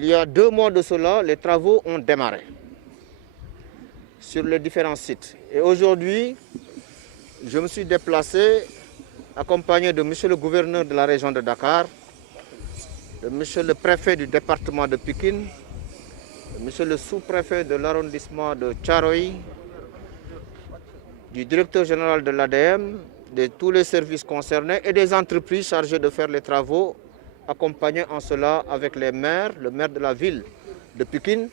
Il y a 2 mois de cela, les travaux ont démarré sur les différents sites. Et aujourd'hui, je me suis déplacé accompagné de monsieur le gouverneur de la région de Dakar, de monsieur le préfet du département de Pikine, de monsieur le sous-préfet de l'arrondissement de Thiaroye, du directeur général de l'ADM, de tous les services concernés et des entreprises chargées de faire les travaux, accompagnés en cela avec les maires, le maire de la ville de Pikine,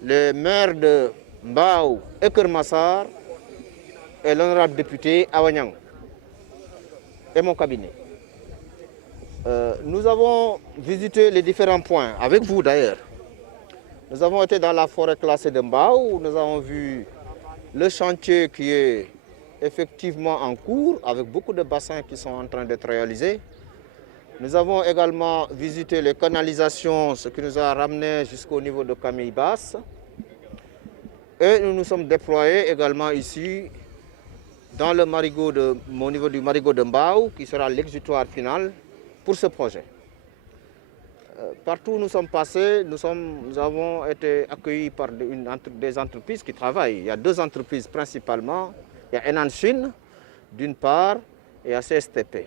les maires de Mbao et Kermassar et l'honorable député Awanyang et mon cabinet. Nous avons visité les différents points, avec vous d'ailleurs. Nous avons été dans la forêt classée de Mbao, où nous avons vu le chantier qui est effectivement en cours, avec beaucoup de bassins qui sont en train d'être réalisés. Nous avons également visité les canalisations, ce qui nous a ramené jusqu'au niveau de Camille Basse. Et nous nous sommes déployés également ici, dans le marigot au niveau du marigot de Mbao, qui sera l'exutoire final pour ce projet. Partout où nous sommes passés, nous avons été accueillis par des entreprises qui travaillent. Il y a 2 entreprises principalement. Il y a Enan Chine, d'une part, et il y a CSTP.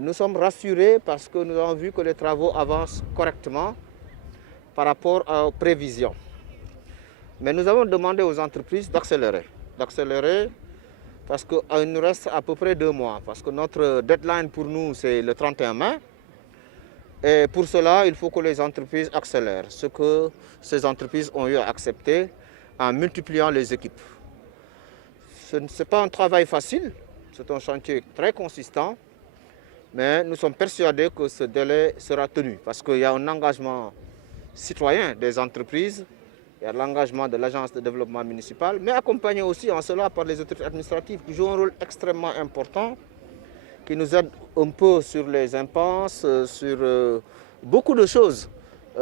Nous sommes rassurés parce que nous avons vu que les travaux avancent correctement par rapport aux prévisions. Mais nous avons demandé aux entreprises d'accélérer. Parce qu'il nous reste à peu près 2 mois. Parce que notre deadline pour nous, c'est le 31 mai. Et pour cela, il faut que les entreprises accélèrent. Ce que ces entreprises ont eu à accepter en multipliant les équipes. Ce n'est pas un travail facile, c'est un chantier très consistant. Mais nous sommes persuadés que ce délai sera tenu. Parce qu'il y a un engagement citoyen des entreprises. Il y a l'engagement de l'agence de développement municipal, mais accompagné aussi en cela par les autorités administratives qui jouent un rôle extrêmement important, qui nous aident un peu sur les impenses, sur beaucoup de choses,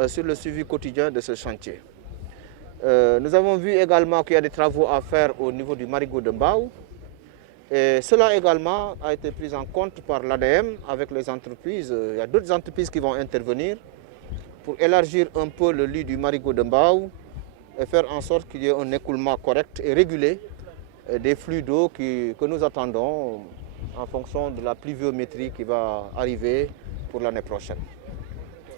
sur le suivi quotidien de ce chantier. Nous avons vu également qu'il y a des travaux à faire au niveau du marigot de Mbao. Et cela également a été pris en compte par l'ADM avec les entreprises. Il y a d'autres entreprises qui vont intervenir pour élargir un peu le lit du marigot de Mbao et faire en sorte qu'il y ait un écoulement correct et régulé des flux d'eau que nous attendons en fonction de la pluviométrie qui va arriver pour l'année prochaine.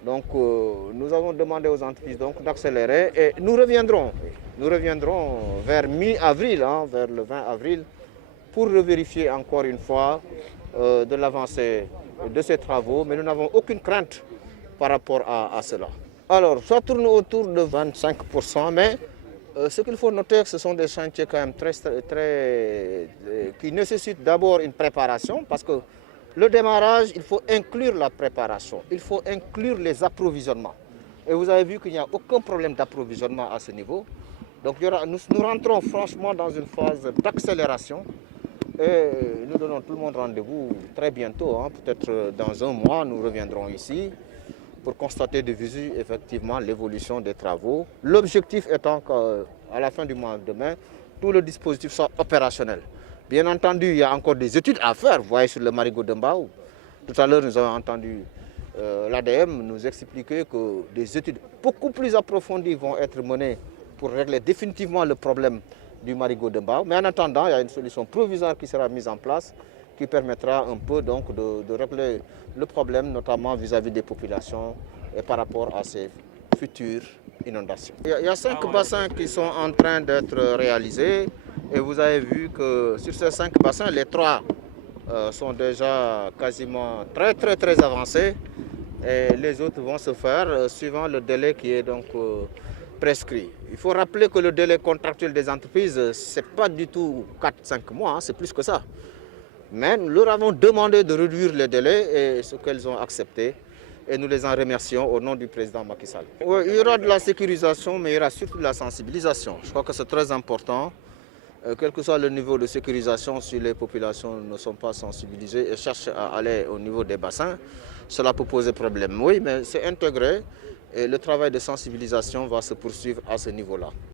Donc nous avons demandé aux entreprises d'accélérer et nous reviendrons vers mi-avril, vers le 20 avril, pour revérifier encore une fois de l'avancée de ces travaux, mais nous n'avons aucune crainte par rapport à cela. Alors, ça tourne autour de 25%, mais ce qu'il faut noter, ce sont des chantiers quand même qui nécessitent d'abord une préparation, parce que le démarrage, il faut inclure la préparation, il faut inclure les approvisionnements. Et vous avez vu qu'il n'y a aucun problème d'approvisionnement à ce niveau. Donc nous rentrons franchement dans une phase d'accélération. Et nous donnons tout le monde rendez-vous très bientôt, peut-être dans 1 mois, nous reviendrons ici pour constater de visu effectivement l'évolution des travaux. L'objectif étant qu'à la fin du mois de mai, tout le dispositif soit opérationnel. Bien entendu, il y a encore des études à faire, vous voyez sur le marigot de Mbao. Tout à l'heure, nous avons entendu l'ADM nous expliquer que des études beaucoup plus approfondies vont être menées pour régler définitivement le problème du marigot de Mbao. Mais en attendant, il y a une solution provisoire qui sera mise en place qui permettra un peu donc de régler le problème, notamment vis-à-vis des populations et par rapport à ces futures inondations. Il y a 5 bassins qui sont en train d'être réalisés et vous avez vu que sur ces 5 bassins, les 3 sont déjà quasiment très avancés et les autres vont se faire suivant le délai qui est donc prescrit. Il faut rappeler que le délai contractuel des entreprises, ce n'est pas du tout 4-5 mois, c'est plus que ça. Mais nous leur avons demandé de réduire les délais et ce qu'elles ont accepté. Et nous les en remercions au nom du président Macky Sall. Oui, il y aura de la sécurisation, mais il y aura surtout de la sensibilisation. Je crois que c'est très important. Quel que soit le niveau de sécurisation, si les populations ne sont pas sensibilisées et cherchent à aller au niveau des bassins, cela peut poser problème. Oui, mais c'est intégré et le travail de sensibilisation va se poursuivre à ce niveau-là.